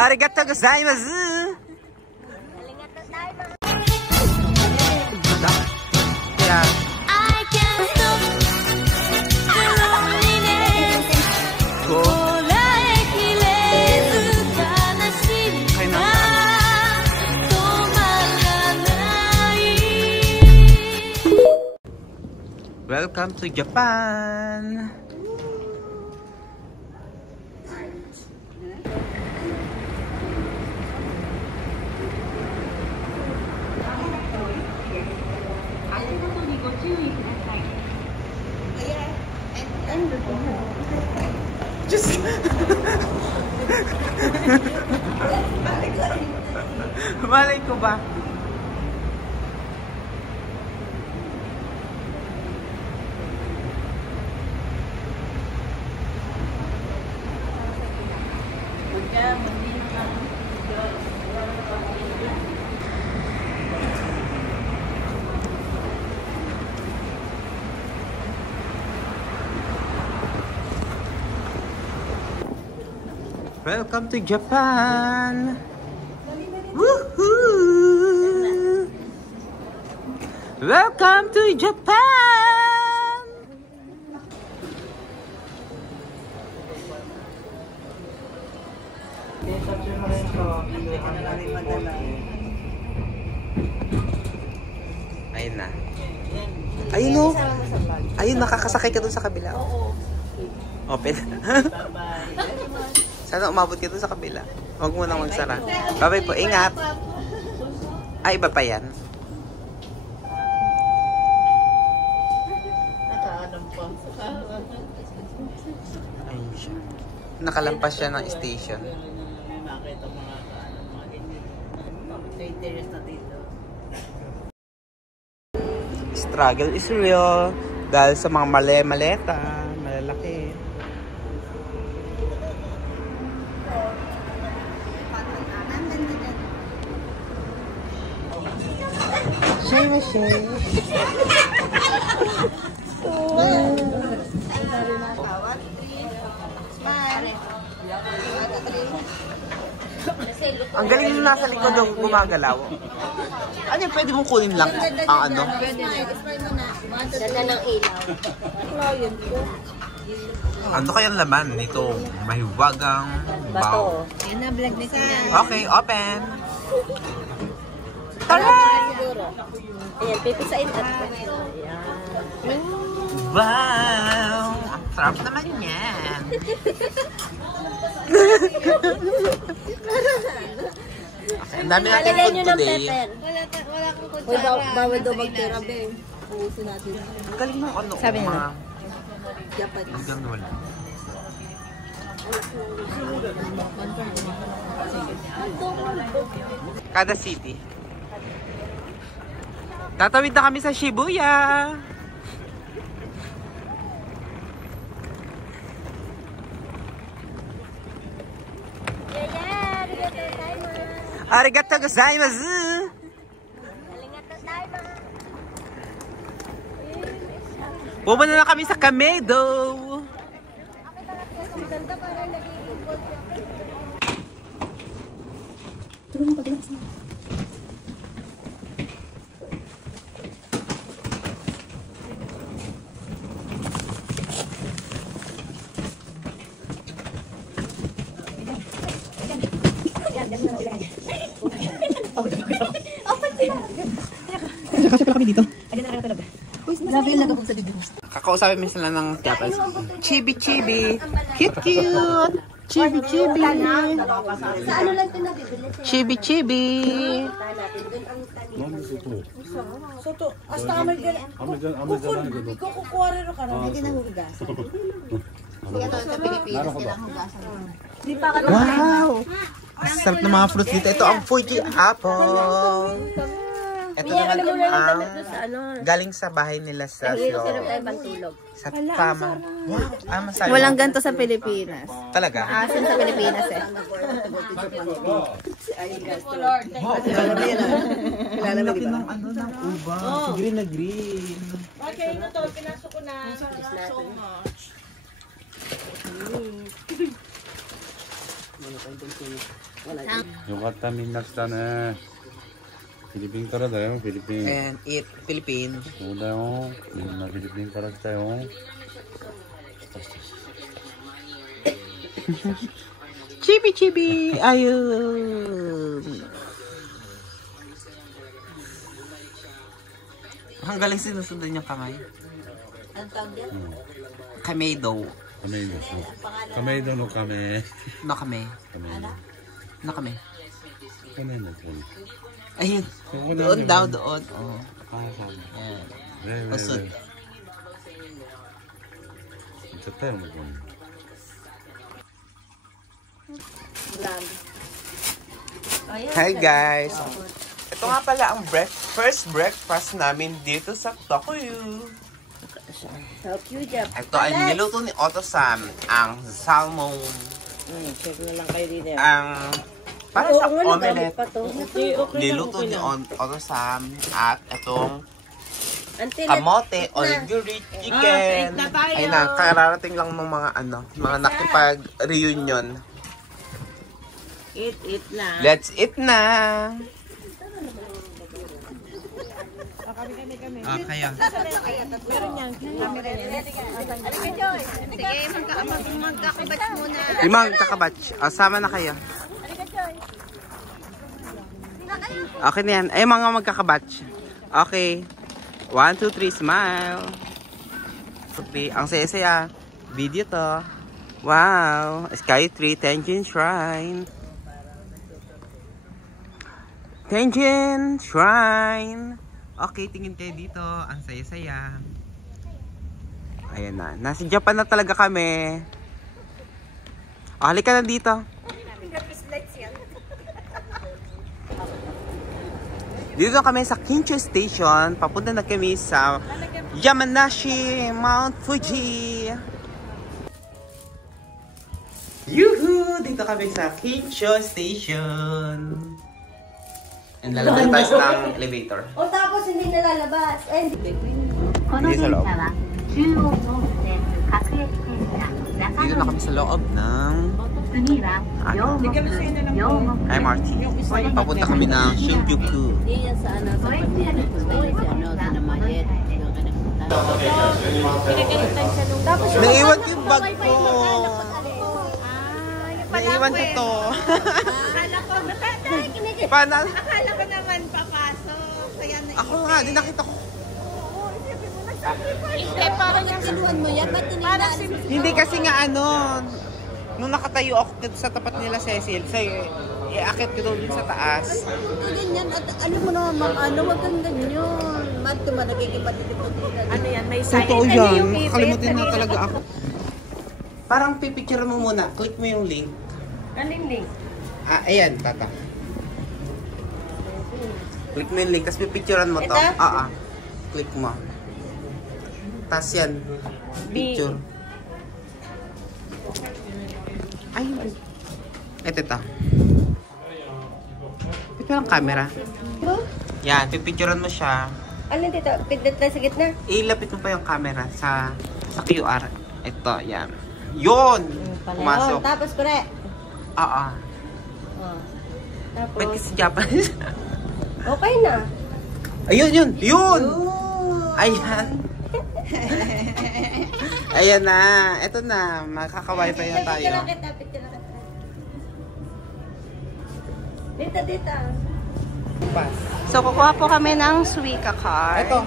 Arigatou gozaimasu. Yeah. Welcome to Japan. Just malay ko ba? Welcome to Japan! Woohoo! Welcome to Japan! Ayun na. Ayun o! Ayun, nakakasakay ka dun sa kabila. Open. Sana umabot ka dun sa kabila. Huwag mo nang magsara. Bye-bye po. Ingat. Ay, iba pa yan. Ayun siya. Nakalampas siya ng station. Struggle is real. Dahil sa mga maleta. Malalaki. Shame. Ang galing yung nasa likod ng gumagalaw. Ano yung pwede mong kunin lang ang ano? Ganda ng ilaw. Ano kayang laman nito? Mahiwagang bato. Yan na, vlog na siya. Okay, open! Tara! Ayan, pipisain at ayan. Wow! Ang sarap naman yan! Ang dami natin food today. Wala kang kutsara. Bawal daw magtira, be. Uusin natin. Ang galing mo ano, Sabi mga... nila. Japanese. Hanggang wala. Kada city. Tatawid na kami sa Shibuya. Arigatou gozaimasu. Pumunta na kami sa Kamedo. Kasi pala kami dito. Kakausapin mo sila ng Japanese. Chibi. Cute. Chibi. Chibi. Soto, hasta American. Kukuha rin ka na. Hindi na hugasan. Sa Pilipinas, kailangan hugasan. Wow! Sarap ng mga fruits dito. Ito ang Fuji apple. Ito naman ang galing sa bahay nila sa sa Pama. Wow! Masarap. Walang ganito sa Pilipinas. Talaga? Asan sa Pilipinas eh. Wow! Ang laki ng ano ng uba. Green na green. Okay, na to. Pinasok ko na. So much. よかったみんな来たね。フィリピンからだよ、フィリピン。And eat Philippines. そうだよ。みんなフィリピンから来たよ。Chibi chibi! Ayun! Ang galing sinusundan yung kamay. Ang tawag yan? Kamay daw. Kamay no. Kamay do no kame. No kamay. Kamay no. No kamay. Kamay no. Ayun. Doon daw, doon. Oh. Ayan. Usod. Ito tayo mo po. Hi guys! Ito nga pala ang first breakfast namin dito sa Tokyo. Ito ay niluto ni Otto-san, ang salmon. Check na lang kayo dito. Ang para sa omelette. Niluto ni Otto-san at itong kamote, onigiri, chicken. Ay na, kararating lang ng mga mga nakipag-reunion. Eat na. Let's eat na! Kaya. Meron yan. Sige, magkakabatch muna. Limang kakabatch. Sama na kayo. Okay na yan. Ay, mga magkakabatch. Okay. 1, 2, 3, smile. Okay. Ang saya-saya. Video to. Wow. Sky 3, Tenjin Shrine. Tenjin Shrine. Okay, tingin kayo dito. Ang saya-saya. Ayan na. Nasa Japan na talaga kami. Halika na dito. Dito na kami sa Kincho Station. Papunta na kami sa Yamanashi Mount Fuji. Yuhu! Dito kami sa Kincho Station. And lalabas tayo ng elevator. O tapos hindi nalalabas. Hindi sa loob. Dito na kami sa loob ng MRT. Papunta kami ng Shinjuku. Yan sa sa Naiwan yung bag ko. Naiwan ko to. Paano? Akala ko naman papasok. Kaya na Ako nga, di nakita ko. Hindi, parang nagsinuan mo yan. Ba't tinignan? Hindi kasi nga nung nakatayo ako dito sa tapat nila Cecil, iakit ko doon sa taas. Ganyan. At ano mo naman, ma'am, wag kang ganyan. Mat ko man, nagiging matitipatinan. ano yan, may sign. Totoo yan. Nakalimutin na talaga ako. Parang pipicture mo muna. Click mo yung link. Anong link? Ayan, tata. Click mo yung link, tapos pipicturean mo to. Click mo. Tapos yan. Picture. Ayun. Ito. Ito ang camera. Yan, pipicturean mo siya. Alin dito? Pindot na sa gitna? Ilapit mo pa yung camera sa QR. Ito, yan. Yun! Pumasok. Tapos pre. Tapos. Pwede sa Japanese. Okay na. Ayun, yun! Ayan. Ayan na. Ito na. Makaka-wifi na tayo. Dito. Pass. So, kukuha po kami ng Suica card. Ito.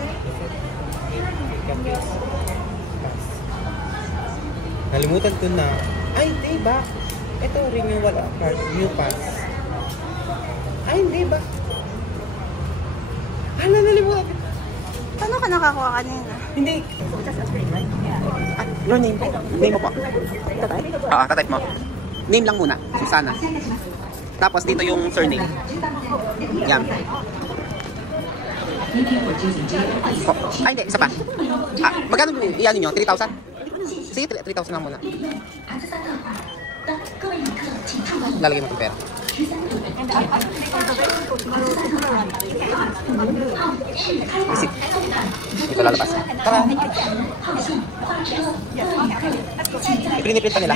Nalimutan ko na. Ay, hindi ba? Ito, renewal card. New pass. Ay, hindi ba? Ano, nalimutan? Paano ka nakakuha kanina? Hindi. Your name po. Name mo po. Tatype mo. Name lang muna. Susana. Tapos dito yung surname. Yan. Ay, hindi. Isa pa. Magkano iyan ninyo? 3,000? Sige, 3,000 lang muna. Lalagay mo itong pera. Isip. Dito lalabas. Tara. Ipiniprint pa nila.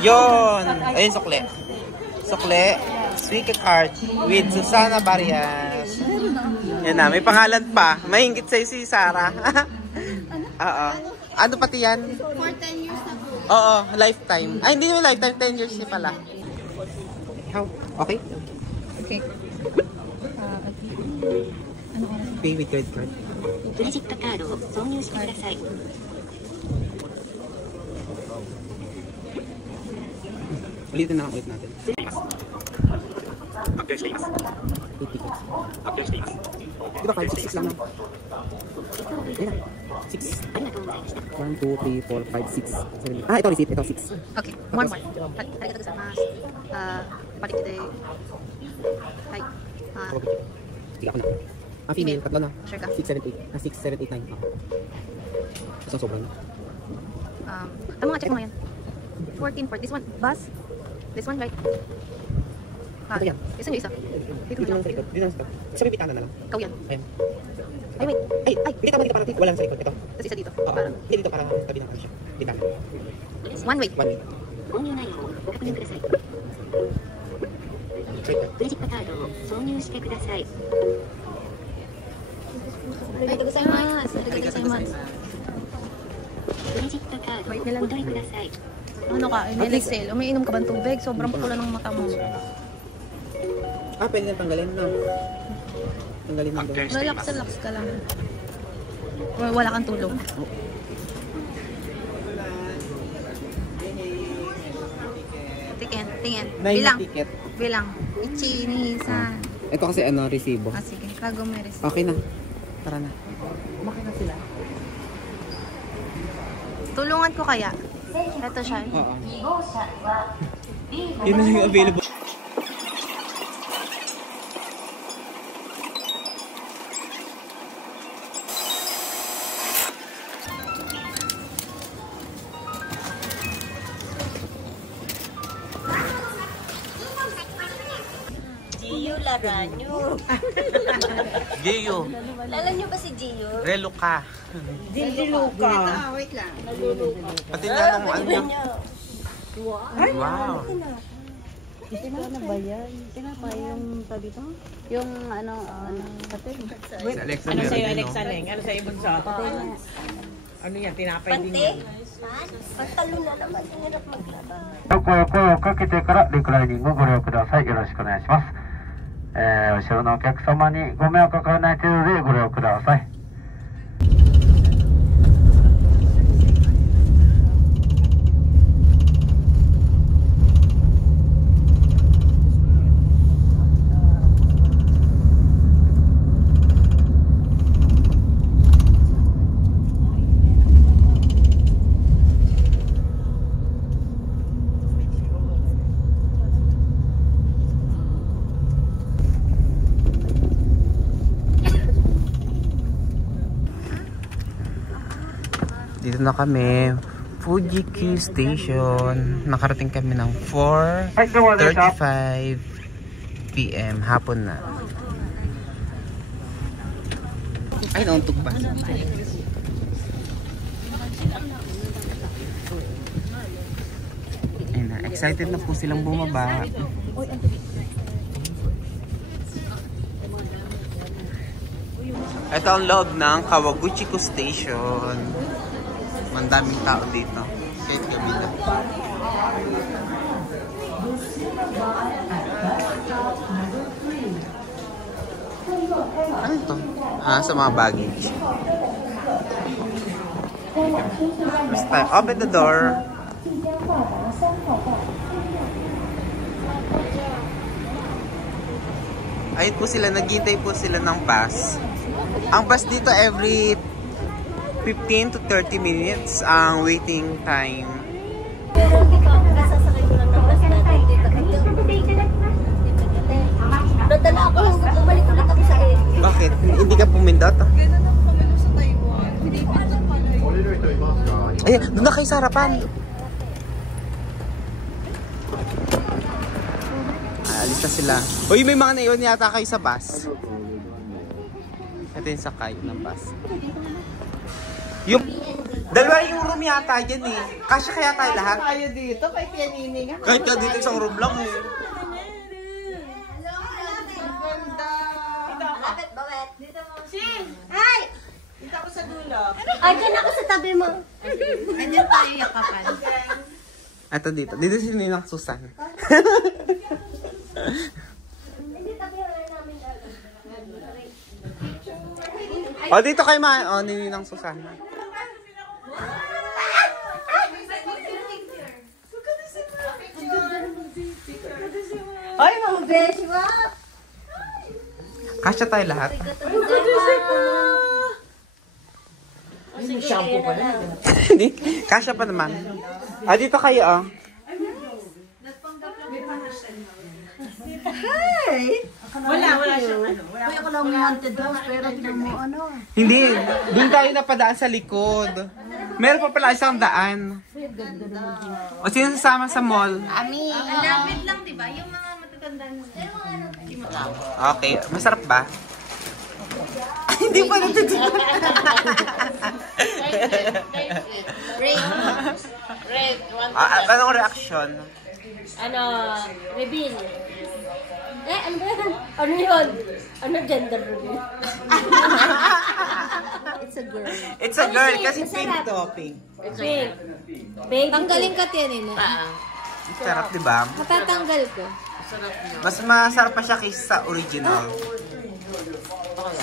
Yun. Ayun, sukle. Sukle, Suika Cart with Susana Barrias. Yan na, may pangalan pa. Mahingit sa'yo si Sarah. Oo. Ano pati yan? For 10 years na po. Oo, lifetime. Ay, hindi yung lifetime, 10 years niya pala. How? Okay? Okay. Pay with credit card. クレジットカードを挿入してください。 Ulitin na lang ulit natin. 発見しています。 8 tickets. 発見しています。 Di ba 5, 6, 6 lang lang? Yan na. 6. 1, 2, 3, 4, 5, 6, 7. Ah, ito receipt. Ito 6. Okay, one more. Arigatou gozaimasu. Patikite. Hi. Sige ako na. Ang female, tatlo na. Sure ka? 6, 7, 8. Ah, 6, 7, 8, 9. Isang sobrang na. Tama nga, check mo yan. 14 for this one. Bus? This one, right? Ito yan. Isa yung isa. Dito lang sa likod. Dito lang sa likod. Sa may bitana na lang. Ikaw yan. Ayan. Ay, wait. Ay, dito parang dito. Wala sa likod. Ito. Tapos isa dito. Oo. Parang. Hindi dito parang tabi na siya. Bitana. One way. 1 minute. 購入内容をご確認ください。 Check na. クレジットカードを挿入してください。 Arigatou gozaimasu. Arigatou gozaimasu. クレジットカードをお取りください。 Ano ka? Excel. Umiinom ka ba ng tubig? Sobrang pula ng mata mo. Ah, pwede na tanggalin na. Tanggalin na doon. Relax, relax ka lang. Wala kang tulog. Tingin. 9 Bilang. ticket. Bilang. Ichinisan. Ito kasi ano, resibo. Ah, sige. Kago may receipt. Okay na. Tara na. Kumakin na sila. Tulungan ko kaya. Ito siya. Oo. Yun na yung available. Gio Laranyo. Gio. Alam niyo ba si Gio? Reluca. Luca. Wait lang. Pati nga nung ano yung... Wow. Ano ba yan? Tinapay yung tabi to? Yung ano, pati. Si Alexa Ano meron sa'yo, din, Alexa no? Leng? Ano sa'yo, Bunso? Ano yan? Tinapay din Pante? yan. Pantalo na naman. Hirap maglaba. 声をかけてからリクライニングをご利用ください。よろしくお願いします。後ろのお客様にご迷惑かからない程度でご利用ください。 Dito na kami. Fuji-Q Station. Nakarating kami ng 4:35 PM. Hapon na. Ay, nauntog pa. Ayun na. Excited na po silang bumaba. Ito ang loob ng Kawaguchiko Station. Mandaming tao dito. Kahit gabi na. Ano ito? Sa mga baggage. First time. Open the door. Ayun po sila. Naghihintay po sila ng bus. Ang bus dito every 15 to 30 minutes ang waiting time. Pero hindi ka sasakay mo lang ng bus natin dito. Nadala ako hanggang bumalik ulit ako sa area. Bakit? Hindi ka pumindot? Ganun ang pamilya sa Taiwan. Hindi pa lang pala yun. Ayan, doon na kayo sa harapan. Alis na sila. Uy, may mga naiwan yata kayo sa bus. Ito yung sakay ng bus. Yung dalawa yung room yata dyan eh. Kasya kaya tayo lahat. Tayo dito, kay Pianini nga. Kahit ka dito isang room lang eh. sa dulo. Ay, dyan ako sa tabi mo. Ganyan tayo yakapan. Ito dito. Dito si Ninang Susan. O, dito kay Ma. O, Ninang Susan. Ay, mga beshi, wow! Kasya tayo lahat. May shampoo pa yan. Hindi. Kasya pa naman. Ah, dito kayo, oh. Wala siyang ano. Ay, ako lang wanted house, pero tignan mo ano. Hindi. Doon tayo napadaan sa likod. Meron pa pala isang daan. O, sino sasama sa mall? Lapit lang, di ba? Yung mga matatanda mo. Okay. Masarap ba? Hindi pa natutunan. Red. Anong reaction? Ano, reveal. Ano ba yan? Ano yun? Ano gender reveal? It's a girl. It's a girl kasi Masarap. pink to. Pink. Pink. Pink. Tanggalin ka tiyan eh. Sarap, di ba? Matatanggal ko. Mas masarap pa siya kaysa sa original.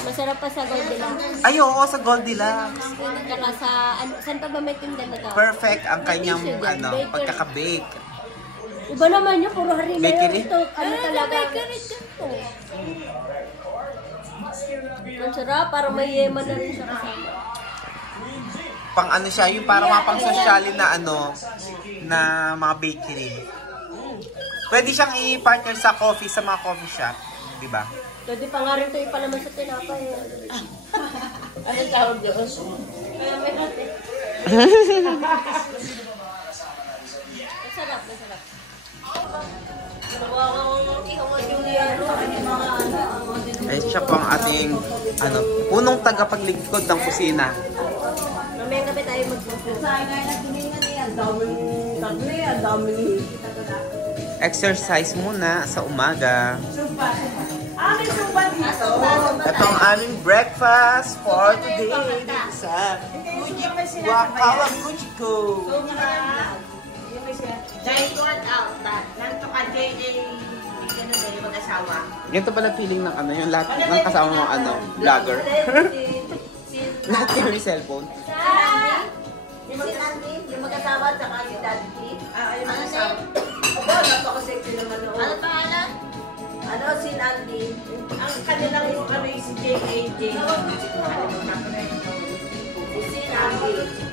Masarap pa sa Goldilocks. Ay, oo, sa Goldilocks. Tsaka sa, saan pa ba may tinda na to? Perfect ang kanyang pagkakabake. Iba naman yun, puro harina Bakery? yun. Ito, ano talaga? Ang sarap, parang may yema na rin siya kasama. Pang ano siya, yung parang mga pang sosyalin na ano, na mga bakery. Pwede siyang i-partner sa coffee, sa mga coffee shop. Diba? Pwede pa nga rin ito ipalaman sa tinapay. Anong tawag doon? Kaya may hati. Masarap, masarap. Ay, siya po ang ating ano, punong tagapaglingkod ng kusina. Mamaya gabi tayo Exercise muna sa umaga. Ito ang aming breakfast for today dito sa Wakala Kuchiko. Ganito pala feeling ng ano, yung lahat ng kasama ng ano, vlogger. Lahat kayo may cellphone. Si Andy, yung mag-asawa, tsaka si Daddy Cliff. Ayun ang Ano Aba, napaka-sexy naman noon. Ano pangalan? Ano, si Andy. Ang kanilang ano yung si JAJ. Si Andy.